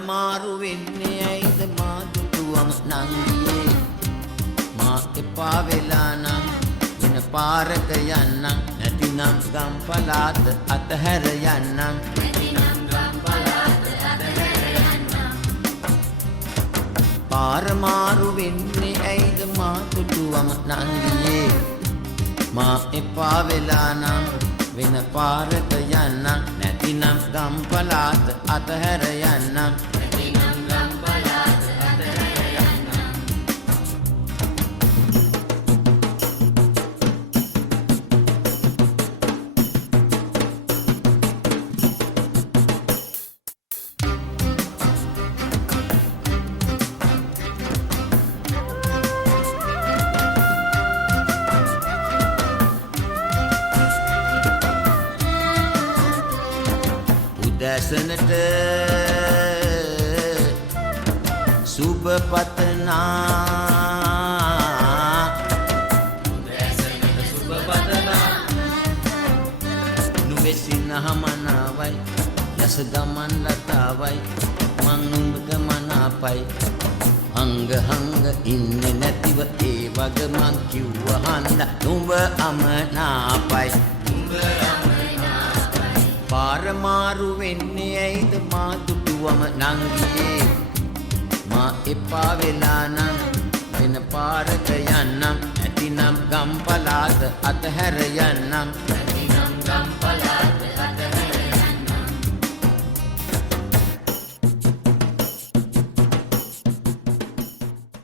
මාරු වෙන්නේ ඇයිද මා දුටුවම නංගියේ මා එපා වෙලා නම් වෙන පාරක යන්නම් නැතිනම් ගම් පලාත අතහැර යන්නම් පාර මාරු වෙන්නේ ඇයිද මා දුටුවම නංගියේ මා එපා වෙලා නම් වෙන පාරක යන්නම් නැතිනම් ගම් පලාත අතහැර යන්නම් දැසනට සුබ පතනා දැසනට සුබ පතනා නුඹසින හමනාවයි යස ගමන් ලතාවයි මං නුඹට මනාපයි හංග හංග ඉන්නේ නැතිව ඒ වග මං කිව්වහන්න නුඹ අමනාපයි පාර මාරු වෙන්නේ ඇයිද මා දුටුවම නංගියේ මා එපා වෙලා නම් වෙන පාරක යන්නම් නැතිනම් ගම් පලාත අතහැර යන්නම් නැතිනම් ගම් පලාත